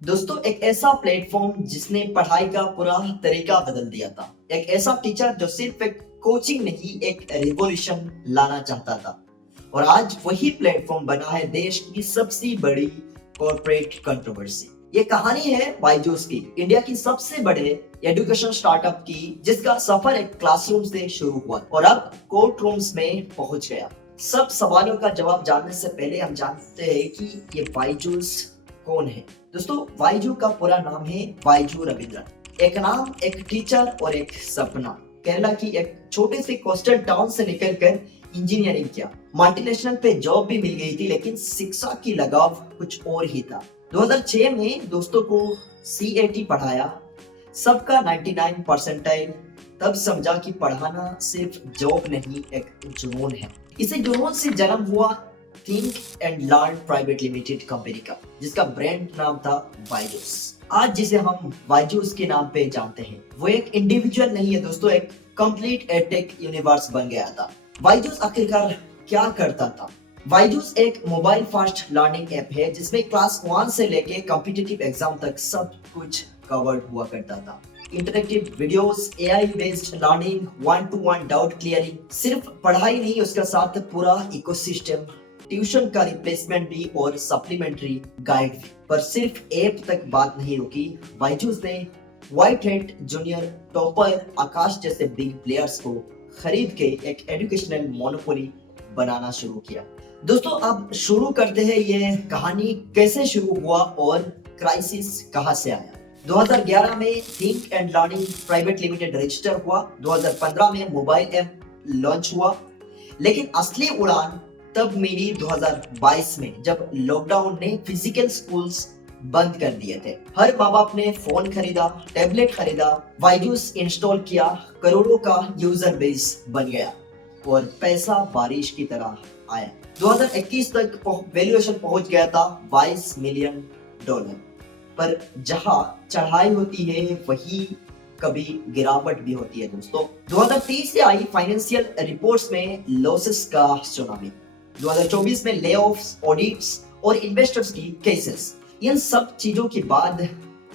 दोस्तों एक ऐसा प्लेटफॉर्म जिसने पढ़ाई का पूरा तरीका बदल दिया था। एक ऐसा टीचर जो सिर्फ एक कोचिंग नहीं एक रिवॉल्यूशन लाना चाहता था। और आज वही प्लेटफॉर्म बना है देश की सबसे बड़ी कॉर्पोरेट कंट्रोवर्सी। ये कहानी है बायजूस की, इंडिया की सबसे बड़े एजुकेशन स्टार्टअप की, जिसका सफर एक क्लासरूम से शुरू हुआ और अब कोर्ट रूम्स में पहुंच गया। सब सवालों का जवाब जानने से पहले हम जानते हैं कि ये बायजूस कौन है। दोस्तों बायजू का पूरा नाम है बायजू रविंद्रन। एक नाम, एक टीचर और एक सपना। केरला की एक छोटे से कोस्टल टाउन से निकलकर इंजीनियरिंग किया। मल्टीनेशनल पे जॉब भी मिल गई थी, लेकिन शिक्षा की लगाव कुछ और ही था। 2006 में दोस्तों को सीएटी पढ़ाया, सबका 99 परसेंटाइल। तब समझा कि पढ़ाना सिर्फ जॉब नहीं, एक जुनून है। इसे जुनून से जन्म हुआ think and learn private limited company का, जिसका ब्रांड नाम था बायजूस। आज जिसे हम बायजूस के नाम पे जानते हैं, वो एक इंडिविजुअल नहीं है दोस्तों, एक कंप्लीट एडटेक यूनिवर्स बन गया था। बायजूस आखिरकार क्या करता था? बायजूस एक मोबाइल फास्ट लर्निंग ऐप है जिसमें क्लास 1 से लेके कॉम्पिटिटिव एग्जाम तक सब कुछ कवर्ड हुआ करता था। Interactive videos, AI based learning, one two one doubt clearing. सिर्फ पढ़ाई नहीं, उसके साथ पूरा इकोसिस्टम, ट्यूशन का रिप्लेसमेंट भी और सप्लीमेंट्री गाइड भी। पर सिर्फ ऐप तक बात नहीं रुकी। बायजूस ने व्हाइट हैट जूनियर टॉपर आकाश जैसे बिग प्लेयर्स को खरीद के एक एजुकेशनल मोनोपोली बनाना शुरू किया। दोस्तों अब शुरू करते हैं ये कहानी कैसे शुरू हुआ और क्राइसिस कहां से आया। 2011 में think and learning private limited register हुआ। 2015 में मोबाइल ऐप लॉन्च हुआ, लेकिन असली उड़ान तब मिली 2022 में, जब लॉकडाउन ने फिजिकल स्कूल्स बंद कर दिए थे। हर माँ बाप ने फोन खरीदा, टैबलेट खरीदा, बायजूस इंस्टॉल किया, करोड़ों का यूजर बेस बन गया और पैसा बारिश की तरह आया। 2021 तक वैल्यूएशन पहुंच गया था $22 मिलियन। पर जहां चढ़ाई होती है वही कभी गिरावट भी होती है दोस्तों। 2023 से आई फाइनेंशियल रिपोर्ट्स में लॉसेस का सुनामी। 2024 में लेऑफ्स, ऑडिट्स और इन्वेस्टर्स की केसेस। इन सब चीजों के बाद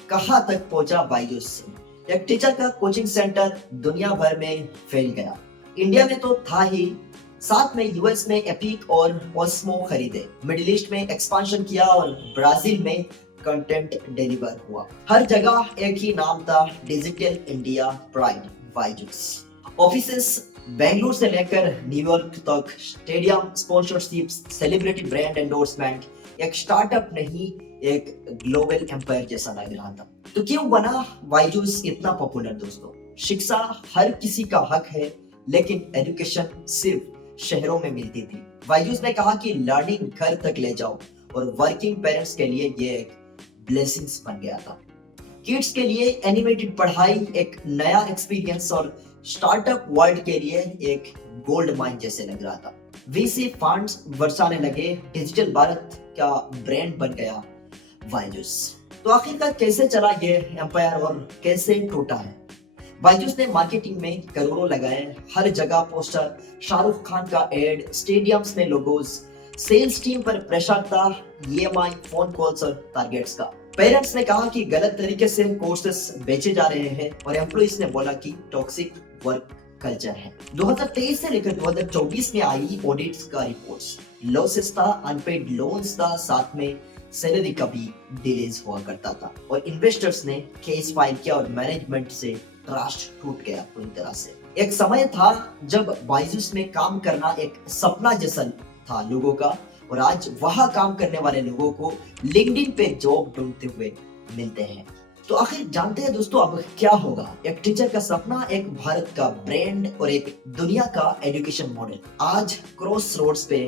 कहां तक पहुंचा बायजूस? एक टीचर का कोचिंग सेंटर दुनिया भर में फैल गया। इंडिया में तो था ही, साथ में यूएस में एपिक और ओस्मो खरीदे, मिडिल ईस्ट में एक्सपांशन किया और ब्राजील में कंटेंट डिलीवर हुआ। हर जगह एक ही नाम था, digital India pride Byju's. Offices Bengaluru से लेकर न्यूयॉर्क तक, stadium sponsorships, celebrity brand endorsement. एक स्टार्टअप नहीं, एक ग्लोबल एम्पायर जैसा लग रहा था। तो क्यों बना बायजूस इतना पॉपुलर दोस्तों? शिक्षा हर किसी का हक है, लेकिन एजुकेशन सिर्फ शहरों में मिलती थी। बायजूस ने कहा कि लर्निंग घर तक ले जाओ, और वर्किंग पेरेंट्स के लिए ये एक ब्लेसिंग्स बन गया था। किड्स के लिए एनिमेटेड पढ़ाई एक नया एक्सपीरियंस और स्टार्टअप वर्ल्ड के लिए एक गोल्ड माइन जैसे लग रहा था। वीसी फंड्स बरसाने लगे, डिजिटल भारत का ब्रांड बन गया बायजूस। तो आखिरकार कैसे चला ये एम्पायर और कैसे टूटा है? बायजूस ने मार्केटिंग में करोड़ों लगाए, हर जगह पोस्टर, शाहरुख खान का एड, स्टेडियम्स में लोगोज, सेल्स टीम पर प्रेशर था, ईएमआई, फोन कॉल्स और टारगेट्स का। पेरेंट्स ने कहा कि गलत तरीके से कोर्सेस बेचे जा रहे हैं, और एम्प्लॉइज ने बोला कि टॉक्सिक वर्क कल्चर है। 2023 से लेकर 2024 में आई ऑडिट्स का रिपोर्ट्स। लॉसेस था, अनपेड लोन्स था, साथ में सैलरी का भी डिलेज हुआ करता था, और इन्वेस्टर्स ने केस फाइल किया और मैनेजमेंट से ट्रस्ट टूट गया पूरी तरह से। एक समय था जब बायजूस में काम करना एक सपना जैसा था लोगों का, और आज वहां काम करने वाले लोगों को लिंक्डइन पे जॉब ढूंढते हुए मिलते हैं। तो आखिर जानते हैं दोस्तों अब क्या होगा? एक टीचर का सपना, एक भारत का ब्रांड और एक दुनिया का एजुकेशन मॉडल आज क्रॉस रोड्स पे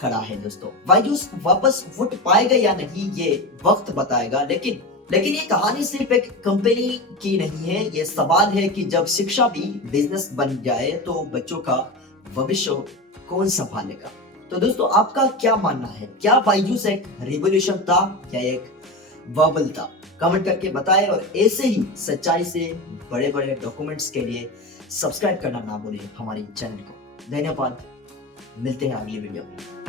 खड़ा है दोस्तों। बायजूस वापस उठ पाएगा या नहीं, ये वक्त बताएगा। लेकिन ये कहानी सिर्फ एक कंपनी की नहीं है, ये सवाल है कि जब शिक्षा भी बिजनेस बन जाए तो बच्चों का भविष्य कौन संभालेगा? तो दोस्तों आपका क्या मानना है? क्या बायजूस एक रिवॉल्यूशन था या एक बबल था? कमेंट करके बताएं, और ऐसे ही सच्चाई से बड़े बड़े डॉक्यूमेंट्स के लिए सब्सक्राइब करना ना भूलें हमारी चैनल को। धन्यवाद, मिलते हैं अगली वीडियो में।